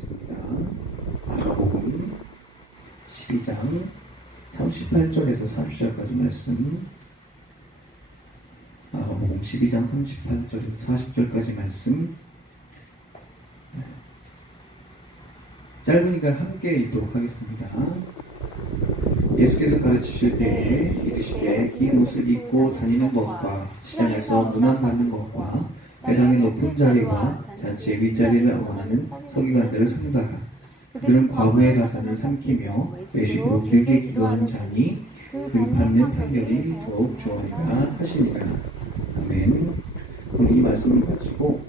하겠습니다. 마가복음 12장 38절에서 40절까지 말씀. 마가복음 12장 38절에서 40절까지 말씀. 짧으니까 함께 읽도록 하겠습니다. 예수께서 가르치실 때에 이르시되 긴 옷을 입고 다니는 것과 시장에서 문안받는 것과 회당의 높은 자리와 잔치의 윗자리를 원하는 서기관들을 삼가라. 그들은 과부의 가산을 삼키며 외식으로 길게 기도하는 자니 그 받는 판결이 더욱 주어리라 하시니라. 아멘. 오늘 이 말씀을 가지고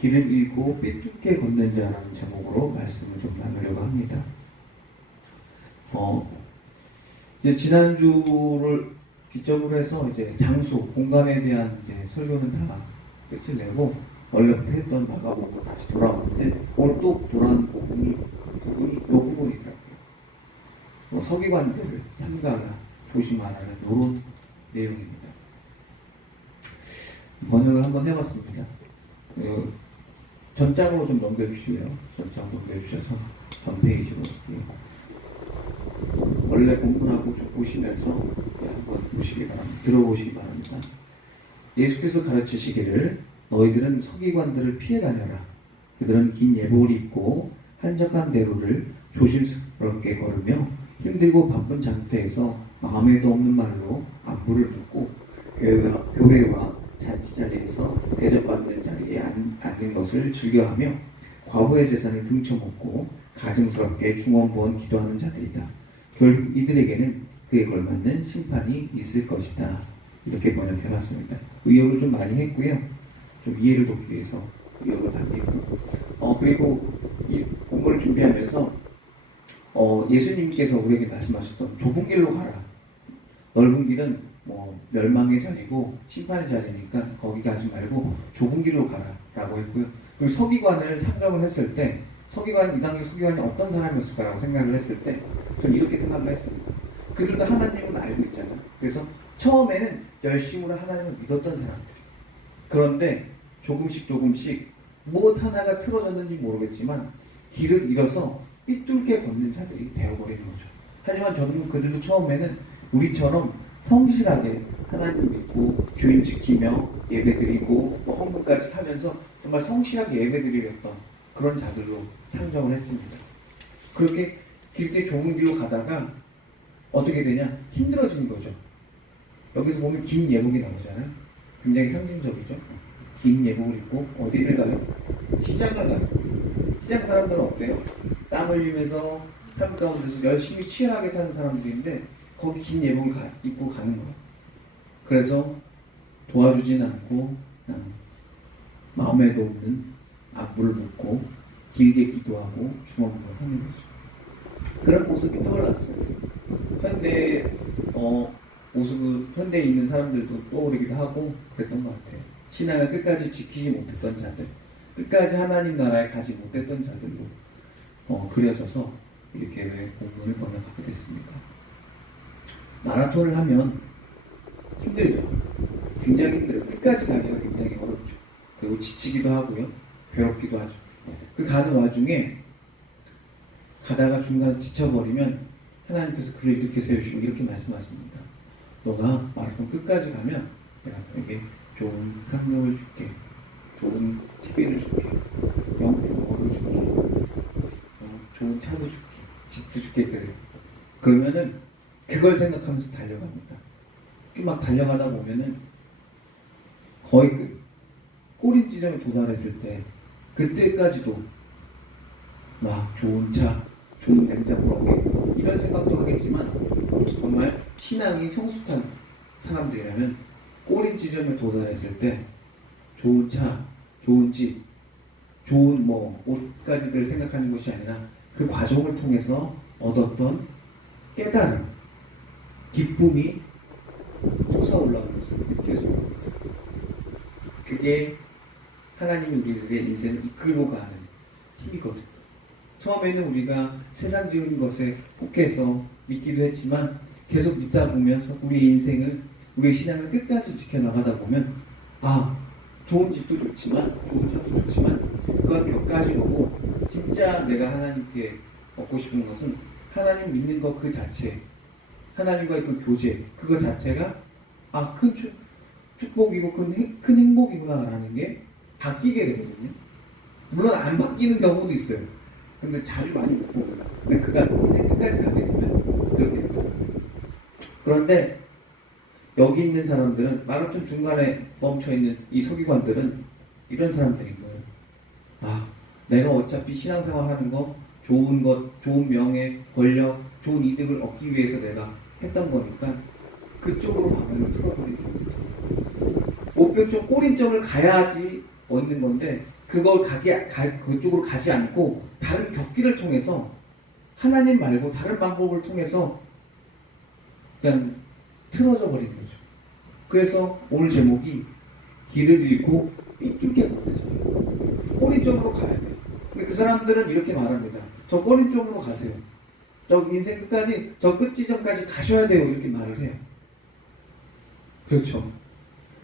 길을 잃고 삐뚤게 걷는 자라는 제목으로 말씀을 좀 나누려고 합니다. 이제 지난주를 기점으로 해서 이제 장소, 공간에 대한 이제 설교는 다 끝을 내고 원래부터 했던 마가복음으로 다시 돌아왔는데 오늘 또 돌아온 부분이 이 부분이더라고요. 서기관들을 삼가라, 조심하라는 이런 내용입니다. 번역을 한번 해봤습니다. 전장으로 좀 넘겨주시고요. 전장 넘겨주셔서 전 페이지로 원래 본문하고 좀 보시면서 한번 보시기 바랍니다. 들어보시기 바랍니다. 예수께서 가르치시기를 너희들은 서기관들을 피해 다녀라. 그들은 긴 예복을 입고 한적한 대로를 조심스럽게 걸으며 힘들고 바쁜 상태에서 마음에도 없는 말로 안부를 묻고 교회와 잔치 자리에서 대접받는 자리에 앉는 것을 즐겨하며 과부의 재산을 등쳐먹고 가증스럽게 중언부언 기도하는 자들이다. 결국 이들에게는 그에 걸맞는 심판이 있을 것이다. 이렇게 번역해봤습니다. 의역을 좀 많이 했고요. 좀 이해를 돕기 위해서 의역을 많이 했고 그리고 이 본문을 준비하면서 예수님께서 우리에게 말씀하셨던 좁은 길로 가라. 넓은 길은 멸망의 자리고 심판의 자리니까 거기 가지 말고 좁은 길로 가라 라고 했고요. 그리고 서기관을 상정을 했을 때 이 당시 서기관이 어떤 사람이었을까라고 생각을 했을 때 저는 이렇게 생각을 했습니다. 그들도 하나님은 알고 있잖아요. 그래서 처음에는 열심으로 하나님을 믿었던 사람들. 그런데 조금씩 무엇 하나가 틀어졌는지 모르겠지만 길을 잃어서 삐뚤게 걷는 자들이 되어버리는 거죠. 하지만 저는 그들도 처음에는 우리처럼 성실하게 하나님을 믿고 주인 지키며 예배드리고 헌금까지 하면서 정말 성실하게 예배드리렸던 그런 자들로 상정을 했습니다. 그렇게 길게 좁은 길로 가다가 어떻게 되냐? 힘들어지는 거죠. 여기서 보면 긴 예복이 나오잖아요. 굉장히 상징적이죠. 긴 예복을 입고 어디를 가요? 시장을 가요. 시장 사람들은 어때요? 땀 흘리면서 삶 가운데서 열심히 치열하게 사는 사람들인데 거기 긴 예복을 입고 가는 거예요. 그래서 도와주지는 않고 그냥 마음에도 없는 안부를 묻고 길게 기도하고 중언부언 하는 거죠. 그런 모습이 떠올랐어요. 현대에 있는 사람들도 떠오르기도 하고 그랬던 것 같아요. 신앙을 끝까지 지키지 못했던 자들, 끝까지 하나님 나라에 가지 못했던 자들로 그려져서 이렇게 본문을 번역하게 됐습니다. 마라톤을 하면 힘들죠. 굉장히 힘들어요. 끝까지 가기가 굉장히 어렵죠. 그리고 지치기도 하고요. 괴롭기도 하죠. 그 가는 와중에 가다가 중간에 지쳐버리면 하나님께서 그를 이렇게 세우시고 이렇게 말씀하십니다. 너가 마라톤 끝까지 가면 내가 너에게 좋은 상금을 줄게. 좋은 TV를 줄게. 명품을 줄게. 좋은 차도 줄게. 집도 줄게. 그래요. 그러면은 그걸 생각하면서 달려갑니다. 막 달려가다 보면은 거의 꼬리 지점에 도달했을 때 그때까지도 막 좋은 차, 좋은 냉장고를 얻겠고 이런 생각도 하겠지만 정말 신앙이 성숙한 사람들이라면 꼬리 지점에 도달했을 때 좋은 차, 좋은 집, 좋은 옷까지들 생각하는 것이 아니라 그 과정을 통해서 얻었던 깨달음, 기쁨이 솟아올라오는 것을 느껴집니다. 그게 하나님이 우리들의 인생을 이끌고 가는 힘이거든요. 처음에는 우리가 세상적인 것에 혹해서 믿기도 했지만 계속 믿다 보면서 우리의 인생을, 우리의 신앙을 끝까지 지켜나가다 보면 좋은 집도 좋지만 좋은 차도 좋지만 그걸 격가지고 진짜 진짜 내가 하나님께 얻고 싶은 것은 하나님 믿는 것 그 자체, 하나님과의 그 교제, 그거 자체가 큰 축복이고 큰 행복이구나라는 게 바뀌게 되거든요. 물론 안 바뀌는 경우도 있어요. 근데 자주 많이 못 보거든요. 근데 그가 인생 끝까지 가게 되면 그렇게 되더라고요. 그런데 여기 있는 사람들은 마라톤 중간에 멈춰있는 이 서기관들은 이런 사람들인 거예요. 내가 어차피 신앙생활 하는 거 좋은 것, 좋은 명예, 권력, 좋은 이득을 얻기 위해서 내가 했던 거니까 그쪽으로 방향을 틀어버리는 겁니다. 목표점 꼬린점을 가야지 얻는 건데 그걸 그쪽으로 가지 않고 다른 격기를 통해서 하나님 말고 다른 방법을 통해서 그냥 틀어져 버리는 거죠. 그래서 오늘 제목이 길을 잃고 삐뚤게 걷는 꼬린점으로 가야 돼요. 근데 그 사람들은 이렇게 말합니다. 저 꼬린점으로 가세요. 저 인생 끝까지 저 끝 지점까지 가셔야 돼요. 이렇게 말을 해요. 그렇죠.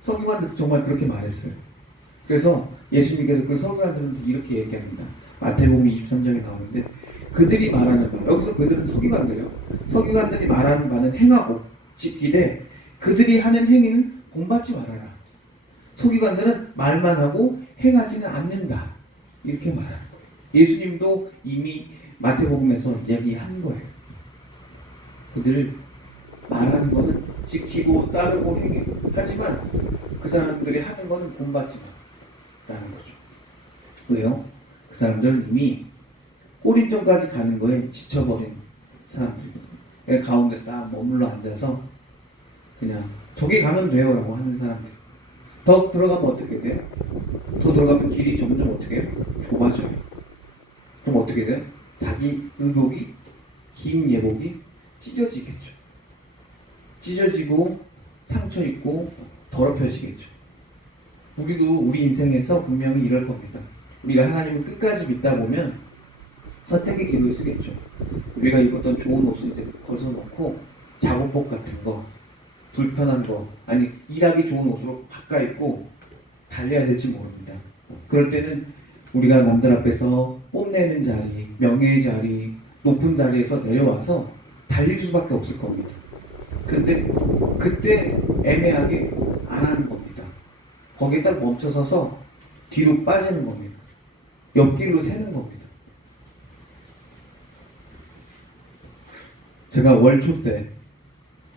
서기관들도 정말 그렇게 말했어요. 그래서 예수님께서 그 서기관들은 이렇게 얘기합니다. 마태복음 23장에 나오는데 그들이 말하는 바, 여기서 그들은 서기관들이요. 서기관들이 말하는 바는 행하고 지키되 그들이 하는 행위는 본받지 말아라. 서기관들은 말만 하고 행하지는 않는다. 이렇게 말하는 거예요. 예수님도 이미 마태복음에서 얘기한 거예요. 그들 말하는 거는 지키고 따르고 행해. 하지만 그 사람들이 하는 거는 본받지 마라는 거죠. 왜요? 그 사람들은 이미 꼬린점까지 가는 거에 지쳐버린 사람들이거든요. 가운데 딱 머물러 앉아서 그냥 저기 가면 돼요 라고 하는 사람들. 더 들어가면 어떻게 돼요? 더 들어가면 길이 점점 어떻게 해요? 좁아져요. 그럼 어떻게 돼요? 자기 의복이, 긴 예복이 찢어지겠죠. 찢어지고 상처 입고 더럽혀지겠죠. 우리도 우리 인생에서 분명히 이럴 겁니다. 우리가 하나님을 끝까지 믿다 보면 선택의 기도를 쓰겠죠. 우리가 입었던 좋은 옷을 이제 벗어놓고 작업복 같은 거, 불편한 거, 아니 일하기 좋은 옷으로 바꿔 입고 달려야 될지 모릅니다. 그럴 때는 우리가 남들 앞에서 뽐내는 자리, 명예의 자리, 높은 자리에서 내려와서 달릴 수밖에 없을 겁니다. 근데 그때 애매하게 안 하는 겁니다. 거기에 딱 멈춰서서 뒤로 빠지는 겁니다. 옆길로 새는 겁니다. 제가 월초 때,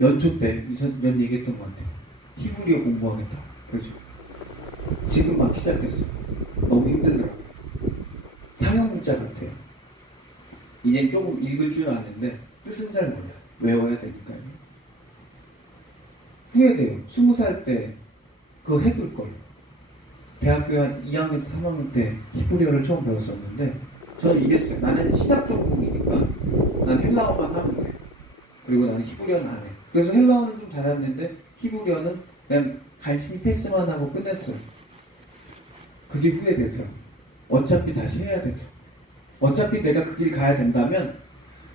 연초 때 이런 얘기했던 것 같아요. 히브리어 공부하겠다. 그렇죠? 지금 막 시작했어요. 너무 힘들더라고요. 상형 문자 같아요. 이젠 조금 읽을 줄 아는데 뜻은 잘 몰라요. 외워야 되니까요. 후회돼요. 20살 때 그거 해줄 걸. 대학교 한 2학년, 3학년 때 히브리어를 처음 배웠었는데 저는 이랬어요. 나는 신학 전공이니까 난 헬라어만 하면 돼. 그리고 나는 히브리어는 안 해. 그래서 헬라어는 좀 잘했는데 히브리어는 그냥 간신히 패스만 하고 끝냈어요. 그게 후회되더라고요. 어차피 다시 해야 되죠. 어차피 내가 그 길 가야 된다면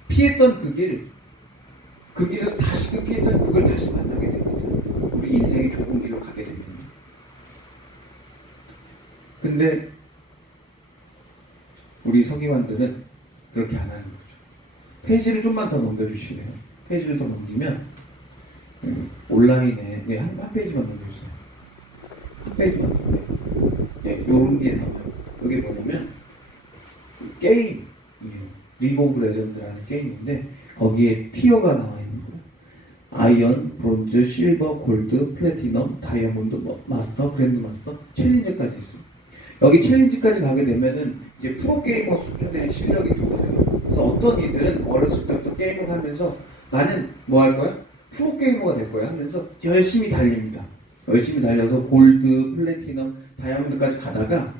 피했던 그 길에서 다시 그 피했던 그걸 다시 만나게 됩니다. 우리 인생의 좁은 길로 가게 됩니다. 근데 우리 서기관들은 그렇게 안 하는 거죠. 페이지를 좀만 더 넘겨주시래요. 페이지를 더 넘기면 온라인에 한 페이지만 넘겨주세요. 한 페이지만 더. 요런 게 나와요. 이게 뭐냐면 게임이에요. 리그 오브 레전드라는 게임인데 거기에 티어가 나와 있는 거예요. 아이언, 브론즈, 실버, 골드, 플래티넘, 다이아몬드, 마스터, 그랜드 마스터, 챌린저까지 있어요. 여기 챌린지까지 가게 되면은 이제 프로게이머 수준의 실력이 도달해요. 그래서 어떤 이들은 어렸을 때부터 게임을 하면서 나는 뭐 할 거야? 프로게이머가 될 거야 하면서 열심히 달립니다. 열심히 달려서 골드, 플래티넘, 다이아몬드까지 가다가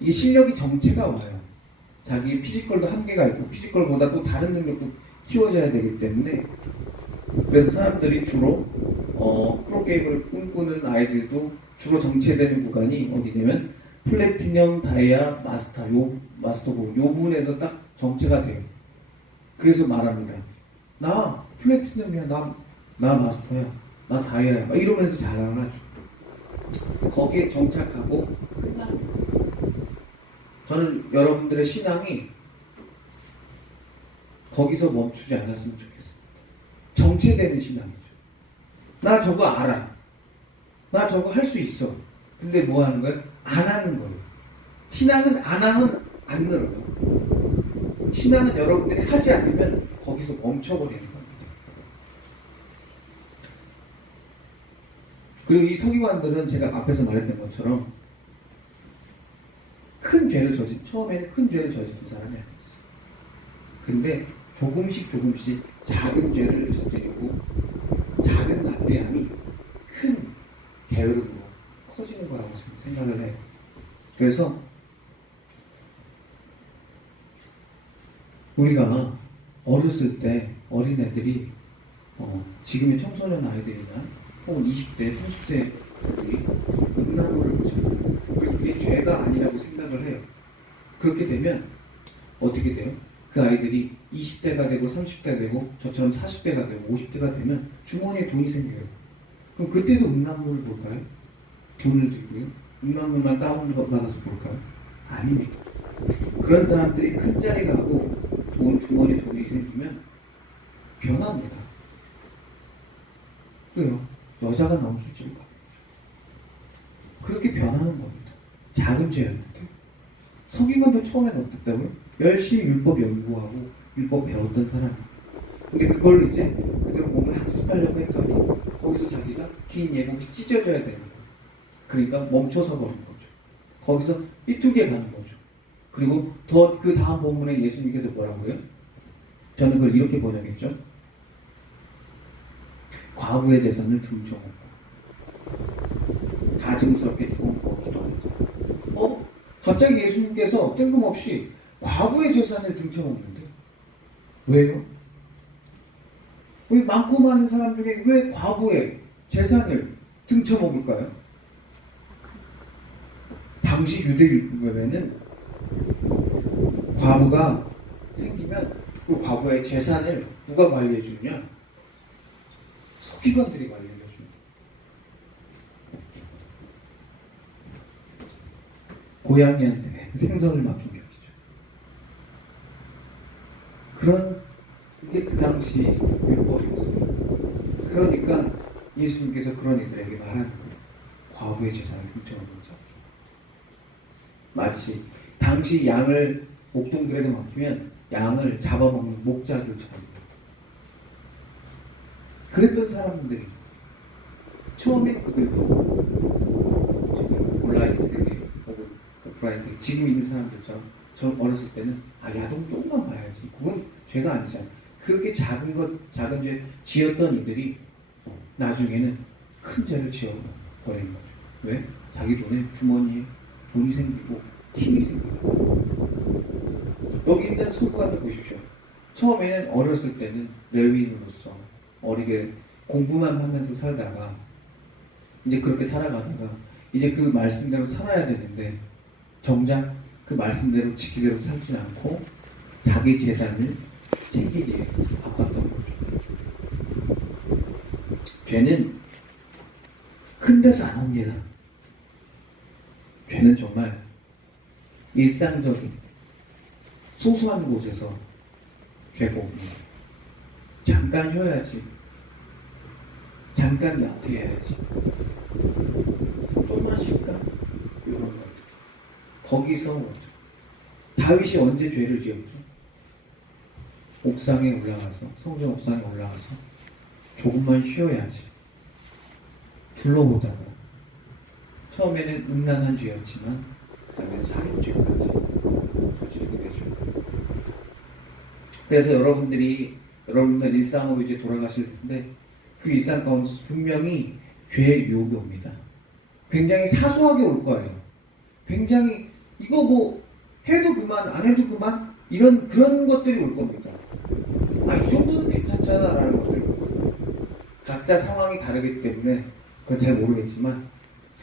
이게 실력이 정체가 와요. 자기 피지컬도 한계가 있고 피지컬보다 또 다른 능력도 키워져야 되기 때문에 그래서 사람들이 주로 프로게이머를 꿈꾸는 아이들도 주로 정체되는 구간이 어디냐면 플래티넘, 다이아, 마스터 부분 요 부분에서 딱 정체가 돼요. 그래서 말합니다. 나 플래티넘이야, 나 마스터야, 나 다이아야 막 이러면서 자랑을 하죠. 거기에 정착하고 끝나는 거예요. 저는 여러분들의 신앙이 거기서 멈추지 않았으면 좋겠습니다. 정체되는 신앙이죠. 나 저거 알아. 나 저거 할 수 있어. 근데 뭐 하는 거예요? 안 하는 거예요. 신앙은 안 하면 안 늘어요. 신앙은 여러분들이 하지 않으면 거기서 멈춰버리는 겁니다. 그리고 이 서기관들은 제가 앞에서 말했던 것처럼 처음에는 큰 죄를 저지른 사람이 아니었어요. 근데 조금씩 작은 죄를 저지르고 작은 나태함이 큰 게으름으로 커지는 거라고 생각을 해요. 그래서 우리가 어렸을 때 어린애들이 지금의 청소년 아이들이나 혹은 20대, 30대들이 음란물을 보잖아요. 그리고 그게 죄가 아니라고 생각을 해요. 그렇게 되면 어떻게 돼요? 그 아이들이 20대가 되고 30대가 되고 저처럼 40대가 되고 50대가 되면 주머니에 돈이 생겨요. 그럼 그때도 음란물을 볼까요? 돈을 들고요? 음란물만 다운받아서 볼까요? 아닙니다. 그런 사람들이 큰 자리 가고 주머니에 돈이 생기면 변합니다. 그래요. 여자가 나온 술집을 가요. 그렇게 변하는 겁니다. 작은 죄였는데. 서기관도 처음에는 어땠다고요? 열심히 율법 연구하고 율법 배웠던 사람. 근데 그걸 이제 그대로 몸을 학습하려고 했더니 거기서 자기가 긴 예복이 찢어져야 되는 거예요. 그러니까 멈춰서 버린 거죠. 거기서 삐뚤게 가는 거죠. 그리고 더 그 다음 본문에 예수님께서 뭐라고 해요? 저는 그걸 이렇게 번역했죠. 과부의 재산을 등쳐먹고 가증스럽게 두고 먹기도 하죠. 갑자기 예수님께서 뜬금없이 과부의 재산을 등쳐먹는데 왜요? 우리 많고 많은 사람 중에 왜 과부의 재산을 등쳐먹을까요? 당시 유대율법에는 과부가 생기면 그 과부의 재산을 누가 관리해 주느냐? 서기관들이 관리해 줍니다. 고양이한테 생선을 맡긴 격이죠. 이게 그 당시 율법이었어요. 그러니까 예수님께서 그런 이들에게 말하는 거예요. 과부의 재산을 훔쳐먹는 자. 마치 당시 양을 목동들에게 맡기면 양을 잡아먹는 목자들처럼. 그랬던 사람들이 처음에 그들도 지금 온라인 세계 혹은 오프라인 세계 지금 있는 사람들처럼 저 어렸을 때는 야동 조금만 봐야지 그건 죄가 아니잖아. 그렇게 작은 죄 지었던 이들이 나중에는 큰 죄를 지어버리는 거죠. 왜? 자기 주머니에 돈이 생기고 힘이 생기고. 여기 있는 서기관들 보십시오. 처음에는 어렸을 때는 레위인으로서 어리게 공부만 하면서 살다가 이제 그렇게 살아가다가 이제 그 말씀대로 살아야 되는데 정작 그 말씀대로 지키대로 살지 않고 자기 재산을 챙기기에 바빴던 거죠. 죄는 큰 데서 안 합니다. 죄는 정말 일상적인 소소한 곳에서 죄가 옵니다. 잠깐 쉬어야지. 잠깐 나태해야지. 좀만 쉴까? 이런 거. 거기서 오죠. 다윗이 언제 죄를 지었죠? 옥상에 올라가서, 성전 옥상에 올라가서 조금만 쉬어야지. 둘러보다가 처음에는 음란한 죄였지만 그 다음에 살인죄까지 저지르게 되죠. 그래서 여러분들 일상으로 이제 돌아가실 텐데 그 일상 가운데서 분명히 죄의 유혹이 옵니다. 굉장히 사소하게 올 거예요. 굉장히 이거 뭐 해도 그만 안 해도 그만 그런 것들이 올 겁니다. 이 정도는 괜찮잖아 라는 것들. 각자 상황이 다르기 때문에 그건 잘 모르겠지만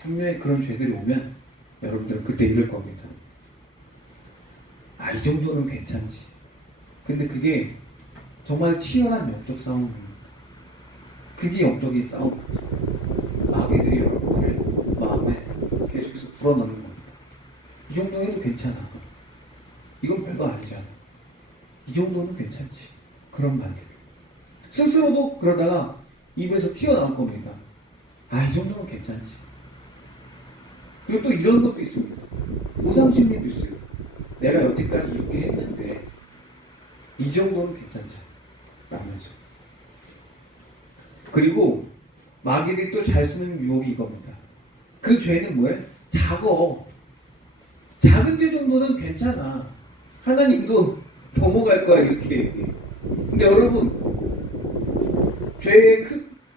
분명히 그런 죄들이 오면 여러분들은 그때 이럴 겁니다. 이 정도는 괜찮지. 근데 그게 정말 치열한 영적 싸움입니다. 그게 영적인 싸움이죠. 마귀들이 여러분들의 마음에 계속해서 불어넣는 겁니다. 이 정도 해도 괜찮아. 이건 별거 아니잖아. 이 정도는 괜찮지. 그런 말들. 스스로도 그러다가 입에서 튀어나올 겁니다. 이 정도면 괜찮지. 그리고 또 이런 것도 있습니다. 보상심리도 있어요. 내가 여태까지 이렇게 했는데 이 정도는 괜찮죠. 라면서. 그리고 마귀들이 또 잘 쓰는 유혹이 이겁니다. 그 죄는 뭐예요? 작은 죄 정도는 괜찮아. 하나님도 넘어갈 거야 이렇게 얘기해요. 근데 여러분, 죄의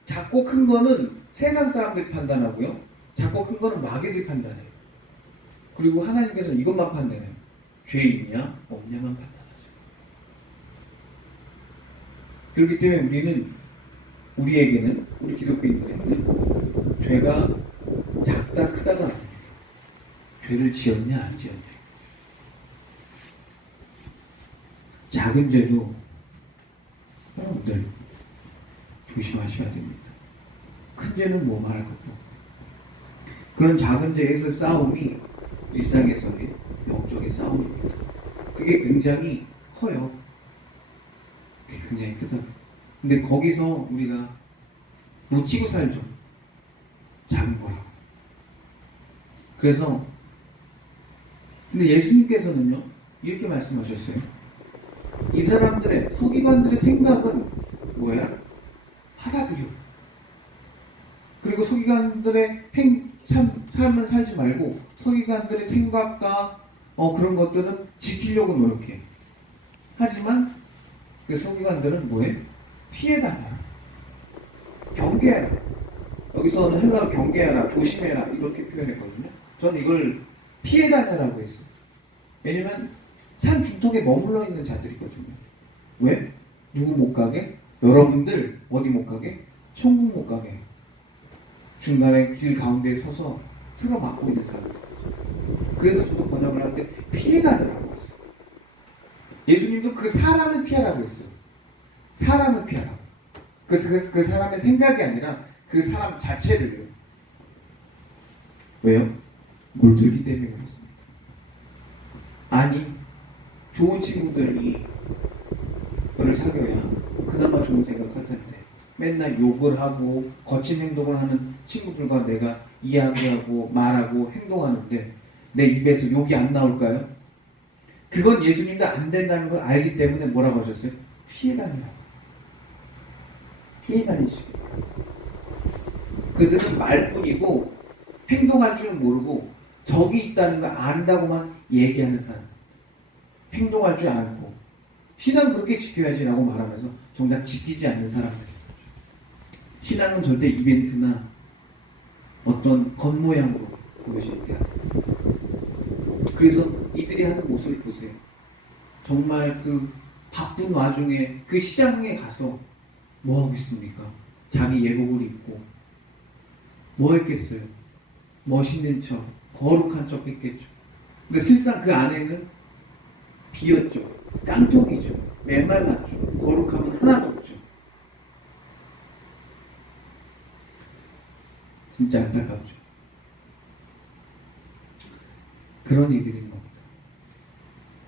작고 큰 거는 세상 사람들이 판단하고요. 작고 큰 거는 마귀들이 판단해요. 그리고 하나님께서 이것만 판단해요. 죄 있냐 없냐만 판단하죠. 그렇기 때문에 우리에게는 우리 기독교인들에게는 죄가 작다 크다가 아니에요. 죄를 지었냐 안 지었냐. 작은 죄도 여러분들 조심하셔야 됩니다. 큰 죄는 뭐 말할 것도 없고. 그런 작은 죄에서 싸움이 일상에서의 영적인 싸움입니다. 그게 굉장히 커요. 그게 굉장히 크다. 근데 거기서 우리가 놓치고 살죠. 작은 거라고. 그래서 근데 예수님께서는요 이렇게 말씀하셨어요. 이 사람들의 서기관들의 생각은 뭐야? 받아들여. 그리고 서기관들의 삶을 살지 말고 서기관들의 생각과 그런 것들은 지키려고 노력해. 하지만 그 서기관들은 뭐해? 피해다녀. 경계해라. 여기서는 헬라어 경계해라, 조심해라 이렇게 표현했거든요. 저는 이걸 피해다녀라고 했어요. 왜냐면 산 중턱에 머물러 있는 자들이거든요. 왜? 누구 못 가게? 여러분들 어디 못 가게? 천국 못 가게. 중간에 길 가운데에 서서 틀어막고 있는 사람들. 그래서 저도 번역을 할 때 피해다녀라고 했어요. 예수님도 그 사람을 피하라고 했어요. 사람을 피하라고. 그래서 그 사람의 생각이 아니라 그 사람 자체를요. 왜요? 물들기 때문에 그렇습니다. 아니, 좋은 친구들이 너를 사귀어야 그나마 좋은 생각할 텐데 맨날 욕을 하고 거친 행동을 하는 친구들과 내가 이야기하고 말하고 행동하는데 내 입에서 욕이 안 나올까요? 그건 예수님도 안 된다는 걸 알기 때문에 뭐라고 하셨어요? 피해 다니라고. 피해 다니시고. 그들은 말뿐이고 행동할 줄 모르고 적이 있다는 걸 안다고만 얘기하는 사람. 행동할 줄 알고 신앙 그렇게 지켜야지라고 말하면서 정작 지키지 않는 사람들. 신앙은 절대 이벤트나 어떤 겉모양으로 보여지게 합니다. 그래서 이들이 하는 모습을 보세요. 정말 그 바쁜 와중에 그 시장에 가서 뭐 하고 있습니까? 자기 예복을 입고 뭐 했겠어요? 멋있는 척, 거룩한 척 했겠죠. 근데 실상 그 안에는 비었죠. 깡통이죠. 메말랐죠. 거룩함은 하나도 없죠. 진짜 안타깝죠. 그런 이들인 겁니다.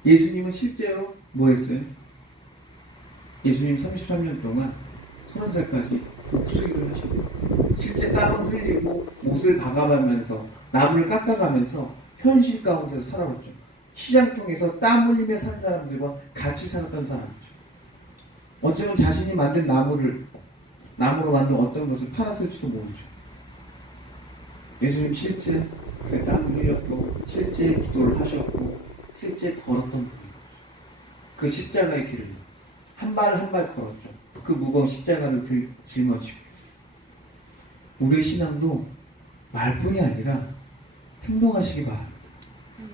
예수님은 실제로 뭐 했어요? 예수님 33년 동안 30살까지 복수일을 하시고 실제 땀을 흘리고 옷을 박아가면서 나무를 깎아가면서 현실 가운데서 살아왔죠. 시장통에서 땀 흘리며 산 사람들과 같이 살았던 사람이죠. 어쩌면 자신이 만든 나무로 만든 어떤 것을 팔았을지도 모르죠. 예수님 실제 그에 땀을 흘렸고 실제 기도를 하셨고 실제 걸었던 분이죠. 그 십자가의 길을 한 발 한 발 걸었죠. 그 무거운 십자가를 짊어지고. 우리의 신앙도 말뿐이 아니라 행동하시기 바랍니다.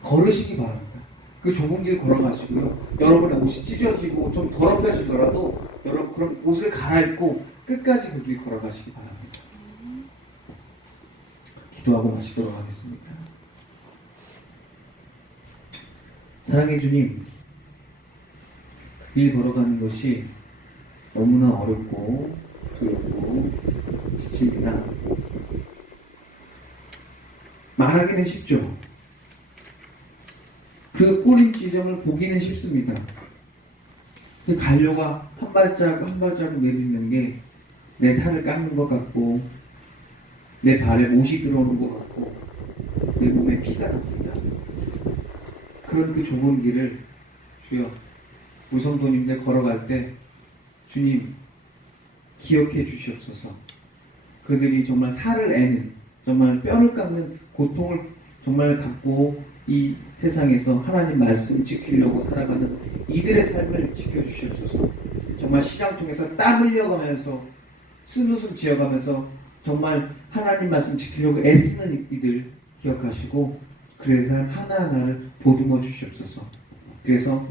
걸으시기 바랍니다. 그 좁은 길 걸어가시고요. 여러분의 옷이 찢어지고 좀 더럽혀지더라도 여러분 그럼 옷을 갈아입고 끝까지 그 길 걸어가시기 바랍니다. 기도하고 마치도록 하겠습니다. 사랑의 주님, 그 길 걸어가는 것이 너무나 어렵고 두렵고 지칩니다. 말하기는 쉽죠. 그 꼬림 지점을 보기는 쉽습니다. 그 갈료가 한 발자국 한 발자국 내딛는 게 내 살을 깎는 것 같고 내 발에 못이 들어오는 것 같고 내 몸에 피가 납니다. 그런 그 좁은 길을 주여 우리 성도님들 걸어갈 때 주님 기억해 주시옵소서. 그들이 정말 살을 애는 정말 뼈를 깎는 고통을 정말 갖고 이 세상에서 하나님 말씀 지키려고 살아가는 이들의 삶을 지켜주시옵소서. 정말 시장 통해서 땀 흘려가면서 쓴웃음 지어가면서 정말 하나님 말씀 지키려고 애쓰는 이들 기억하시고 그의 삶 하나하나를 보듬어 주시옵소서. 그래서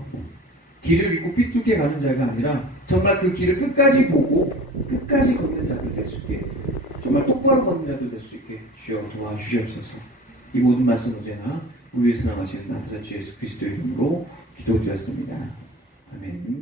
길을 잃고 삐뚤게 가는 자가 아니라 정말 그 길을 끝까지 보고 끝까지 걷는 자들 될 수 있게 정말 똑바로 걷는 자들 될 수 있게 주여 도와주시옵소서. 이 모든 말씀 언제나 우리의 사랑하시는 나사렛 주 예수 그리스도의 이름으로 기도드렸습니다. 아멘.